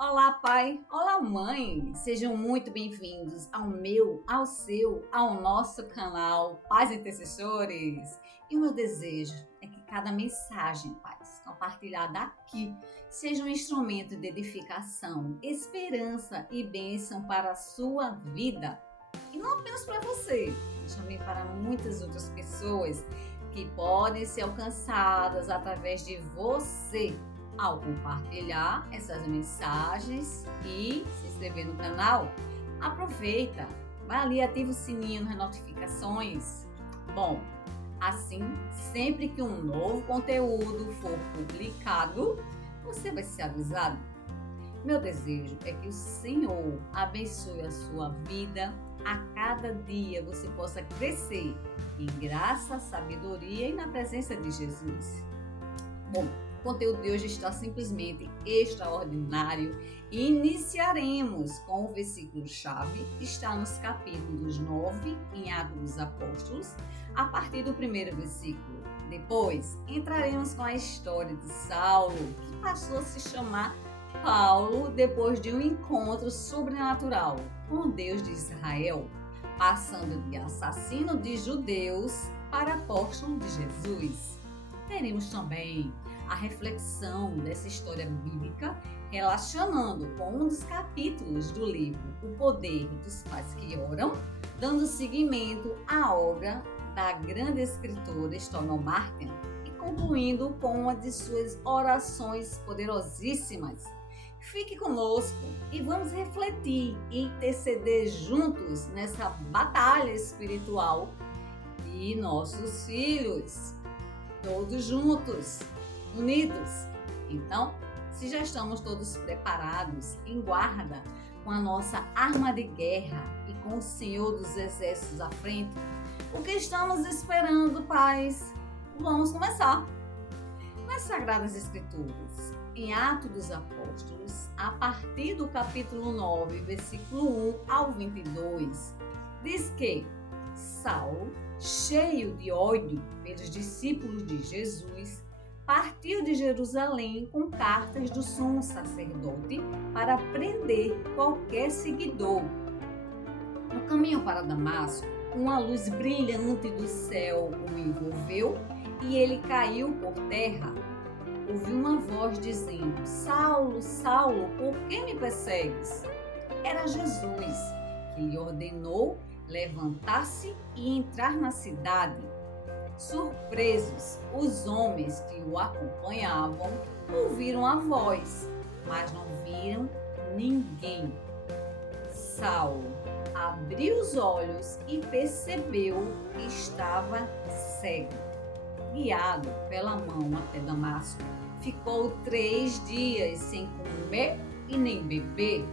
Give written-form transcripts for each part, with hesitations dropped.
Olá, pai! Olá, mãe! Sejam muito bem-vindos ao meu, ao seu, ao nosso canal Pais Intercessores. E o meu desejo é que cada mensagem, pais, compartilhada aqui, seja um instrumento de edificação, esperança e bênção para a sua vida. E não apenas para você, mas também para muitas outras pessoas que podem ser alcançadas através de você ao compartilhar essas mensagens e se inscrever no canal. Aproveita, vai ali, ativa o sininho nas notificações. Bom, assim, sempre que um novo conteúdo for publicado, você vai ser avisado. Meu desejo é que o Senhor abençoe a sua vida. A cada dia você possa crescer em graça, sabedoria e na presença de Jesus. Bom, o conteúdo de hoje está simplesmente extraordinário. Iniciaremos com o versículo-chave, que está nos capítulos 9, em Atos dos Apóstolos, a partir do primeiro versículo. Depois, entraremos com a história de Saulo, que passou a se chamar Paulo depois de um encontro sobrenatural com Deus de Israel, passando de assassino de judeus para apóstolo de Jesus. Teremos também a reflexão dessa história bíblica relacionando com um dos capítulos do livro O Poder dos Pais que Oram, dando seguimento à obra da grande escritora Stone Martin e concluindo com uma de suas orações poderosíssimas. Fique conosco e vamos refletir e interceder juntos nessa batalha espiritual de nossos filhos. Todos juntos, unidos. Então, se já estamos todos preparados, em guarda, com a nossa arma de guerra e com o Senhor dos Exércitos à frente, o que estamos esperando, pais? Vamos começar. Nas Sagradas Escrituras, em Atos dos Apóstolos, a partir do capítulo 9, versículo 1 ao 22, diz que Saulo, cheio de ódio pelos discípulos de Jesus, partiu de Jerusalém com cartas do sumo sacerdote para prender qualquer seguidor. No caminho para Damasco, uma luz brilhante do céu o envolveu e ele caiu por terra. Ouviu uma voz dizendo: Saulo, Saulo, por que me persegues? Era Jesus, que lhe ordenou levantar-se e entrar na cidade. Surpresos, os homens que o acompanhavam ouviram a voz, mas não viram ninguém. Saulo abriu os olhos e percebeu que estava cego. Guiado pela mão até Damasco, ficou 3 dias sem comer e nem beber.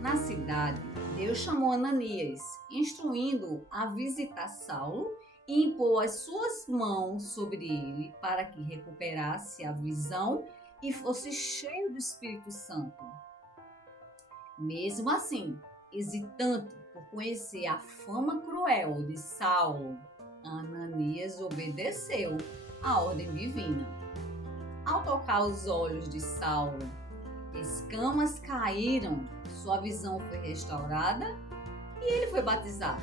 Na cidade, Deus chamou Ananias, instruindo-o a visitar Saulo e impor as suas mãos sobre ele para que recuperasse a visão e fosse cheio do Espírito Santo. Mesmo assim, hesitante por conhecer a fama cruel de Saulo, Ananias obedeceu à ordem divina. Ao tocar os olhos de Saulo, escamas caíram, sua visão foi restaurada e ele foi batizado.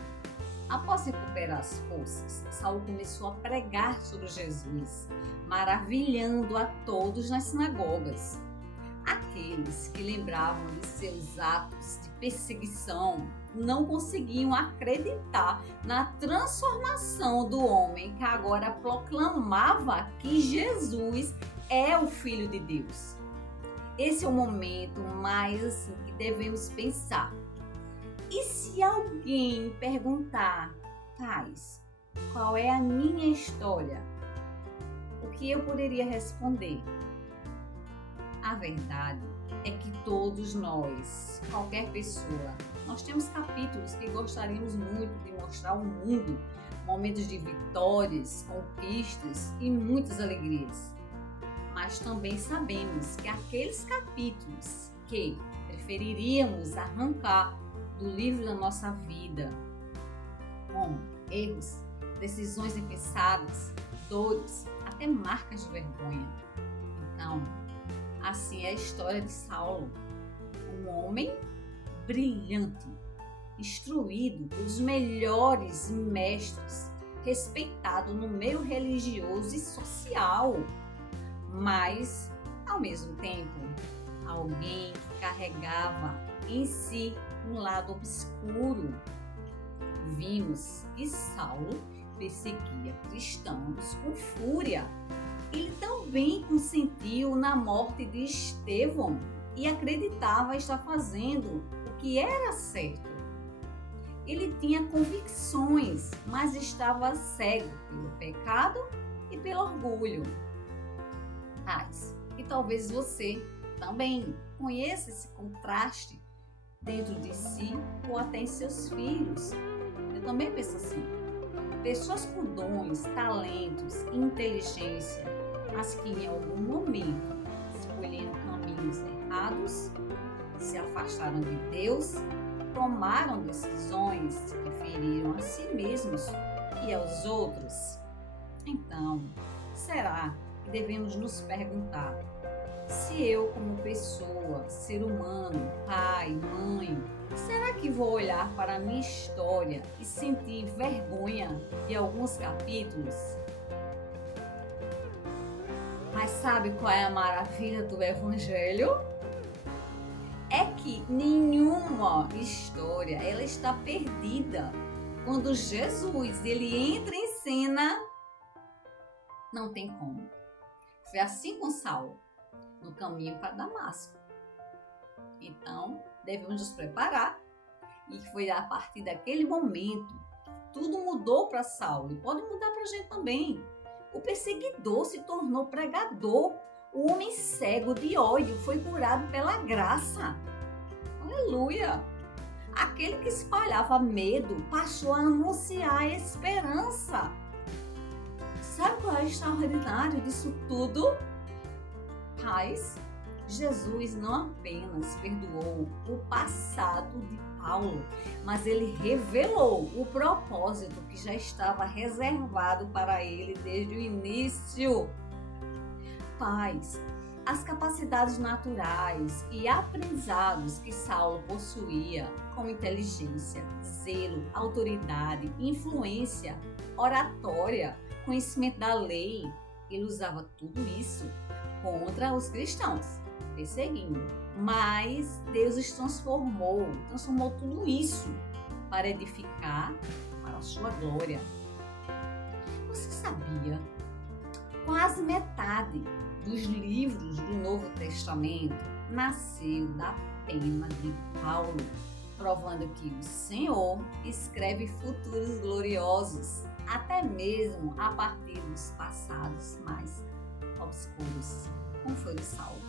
Após recuperar as forças, Saulo começou a pregar sobre Jesus, maravilhando a todos nas sinagogas. Aqueles que lembravam de seus atos de perseguição não conseguiam acreditar na transformação do homem que agora proclamava que Jesus é o Filho de Deus. Esse é o momento mais assim que devemos pensar. E se alguém perguntar, Thais, qual é a minha história? O que eu poderia responder? A verdade é que todos nós, qualquer pessoa, nós temos capítulos que gostaríamos muito de mostrar ao mundo, momentos de vitórias, conquistas e muitas alegrias. Mas também sabemos que aqueles capítulos que preferiríamos arrancar do livro da nossa vida, como erros, decisões impensadas, dores, até marcas de vergonha. Então, assim é a história de Saulo. um homem brilhante, instruído pelos melhores mestres, respeitado no meio religioso e social, mas, ao mesmo tempo, alguém que carregava em si um lado obscuro. Vimos que Saulo perseguia cristãos com fúria. Ele também consentiu na morte de Estevão e acreditava estar fazendo o que era certo. Ele tinha convicções, mas estava cego pelo pecado e pelo orgulho. E talvez você também conheça esse contraste dentro de si ou até em seus filhos. Eu também penso assim. Pessoas com dons, talentos e inteligência, mas que em algum momento escolheram caminhos errados, se afastaram de Deus, tomaram decisões que feriram a si mesmos e aos outros. Então, será que devemos nos perguntar se eu, como pessoa, ser humano, pai, mãe, será que vou olhar para a minha história e sentir vergonha de alguns capítulos? Mas sabe qual é a maravilha do Evangelho? É que nenhuma história ela está perdida. Quando Jesus ele entra em cena, não tem como. Foi assim com Saulo, no caminho para Damasco. Então, devemos nos preparar. E foi a partir daquele momento que tudo mudou para Saulo. E pode mudar para a gente também. O perseguidor se tornou pregador. O homem cego de ódio foi curado pela graça. Aleluia! Aquele que espalhava medo passou a anunciar a esperança. Sabe qual é o extraordinário disso tudo? Mas Jesus não apenas perdoou o passado de Paulo, mas ele revelou o propósito que já estava reservado para ele desde o início. Pais, as capacidades naturais e aprendizados que Saulo possuía, como inteligência, zelo, autoridade, influência, oratória, conhecimento da lei, ele usava tudo isso contra os cristãos, perseguindo. Mas Deus os transformou tudo isso para edificar para a sua glória. Você sabia? Quase metade dos livros do Novo Testamento nasceu da pena de Paulo, provando que o Senhor escreve futuros gloriosos, até mesmo a partir dos passados mais obscuros, como foi de Saulo.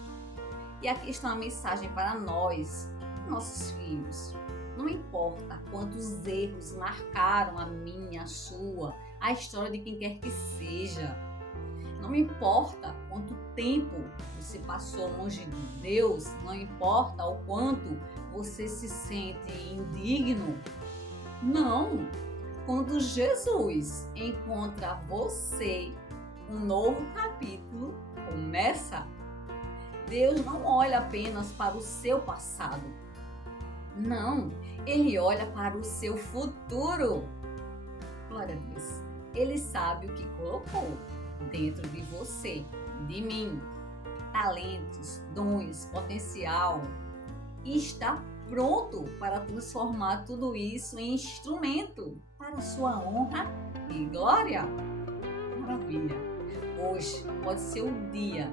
E aqui está uma mensagem para nós, nossos filhos. Não importa quantos erros marcaram a minha, a sua, a história de quem quer que seja. Não importa quanto tempo você passou longe de Deus, não importa o quanto você se sente indigno. Não! Quando Jesus encontra você, um novo capítulo começa. Deus não olha apenas para o seu passado. Não, Ele olha para o seu futuro. Glória a Deus. Ele sabe o que colocou dentro de você, de mim. Talentos, dons, potencial. E está pronto para transformar tudo isso em instrumento para a sua honra e glória. Maravilha! Hoje pode ser o dia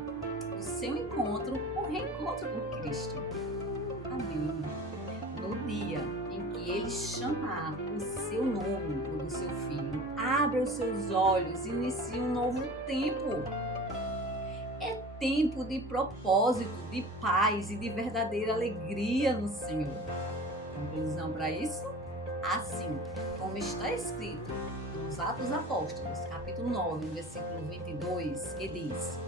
do seu encontro ou reencontro com Cristo. Amém. No dia em que Ele chamar o seu nome ou do seu filho, abra os seus olhos e inicie um novo tempo. É tempo de propósito, de paz e de verdadeira alegria no Senhor. Conclusão para isso? Assim como está escrito nos Atos Apóstolos, capítulo 9, versículo 22, que diz: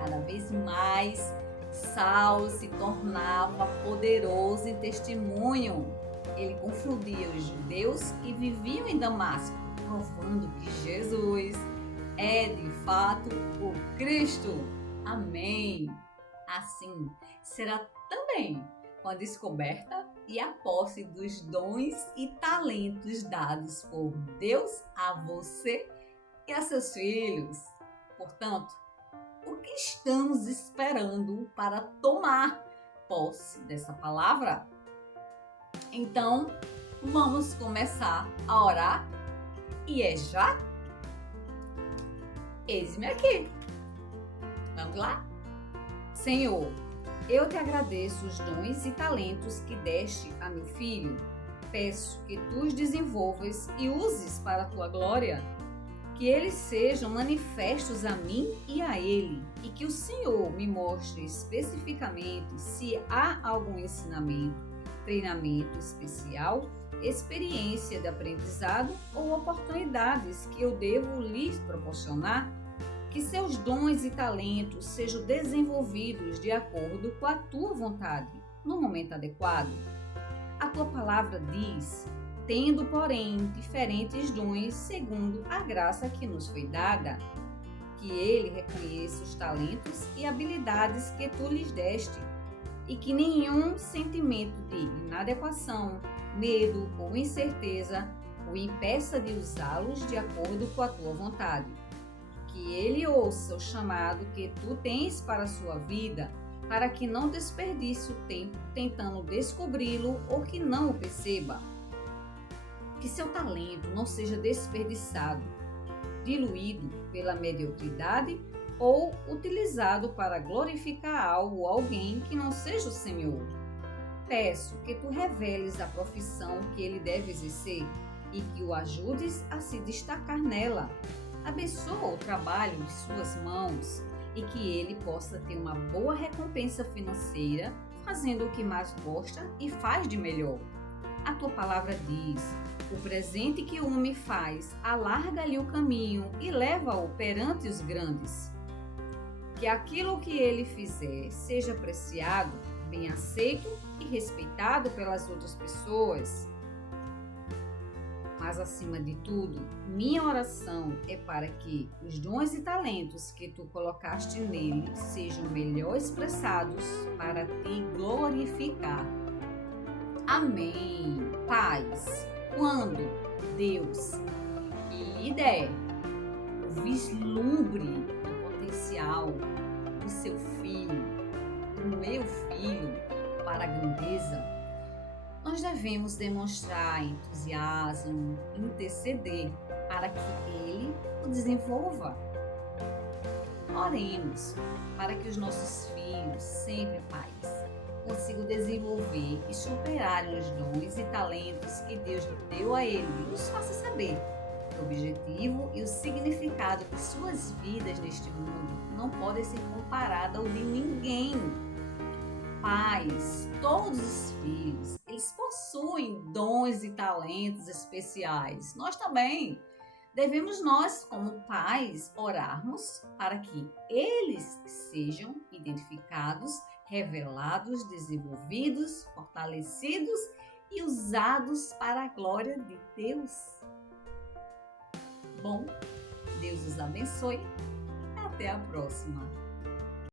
cada vez mais Saulo se tornava poderoso em testemunho. Ele confundia os judeus que viviam em Damasco, provando que Jesus é de fato o Cristo. Amém. Assim será também com a descoberta e a posse dos dons e talentos dados por Deus a você e a seus filhos. Portanto, o que estamos esperando para tomar posse dessa palavra? Então, vamos começar a orar e é já? Eis-me aqui. Vamos lá? Senhor, eu te agradeço os dons e talentos que deste a meu filho. Peço que tu os desenvolvas e uses para a tua glória, que eles sejam manifestos a mim e a ele, e que o Senhor me mostre especificamente se há algum ensinamento, treinamento especial, experiência de aprendizado ou oportunidades que eu devo lhes proporcionar, que seus dons e talentos sejam desenvolvidos de acordo com a tua vontade, no momento adequado. A tua palavra diz: tendo, porém, diferentes dons segundo a graça que nos foi dada, que ele reconheça os talentos e habilidades que tu lhes deste, e que nenhum sentimento de inadequação, medo ou incerteza o impeça de usá-los de acordo com a tua vontade. Que ele ouça o chamado que tu tens para a sua vida, para que não desperdice o tempo tentando descobri-lo ou que não o perceba. Que seu talento não seja desperdiçado, diluído pela mediocridade ou utilizado para glorificar algo ou alguém que não seja o Senhor. Peço que tu reveles a profissão que ele deve exercer e que o ajudes a se destacar nela. Abençoa o trabalho de suas mãos e que ele possa ter uma boa recompensa financeira, fazendo o que mais gosta e faz de melhor. A tua palavra diz: o presente que o homem faz, alarga-lhe o caminho e leva-o perante os grandes. Que aquilo que ele fizer seja apreciado, bem aceito e respeitado pelas outras pessoas. Mas, acima de tudo, minha oração é para que os dons e talentos que tu colocaste nele sejam melhor expressados para te glorificar. Amém. Paz. Quando Deus lhe der o vislumbre do potencial do seu filho, do meu filho, para a grandeza, nós devemos demonstrar entusiasmo, interceder para que ele o desenvolva. Oremos para que os nossos filhos, sempre pais, consigam desenvolver e superar os dons e talentos que Deus deu a ele e nos faça saber o objetivo e o significado de suas vidas neste mundo não podem ser comparados ao de ninguém. Pais, todos os filhos, eles possuem dons e talentos especiais. Nós também. Devemos nós, como pais, orarmos para que eles sejam identificados, revelados, desenvolvidos, fortalecidos e usados para a glória de Deus. Bom, Deus os abençoe. Até a próxima.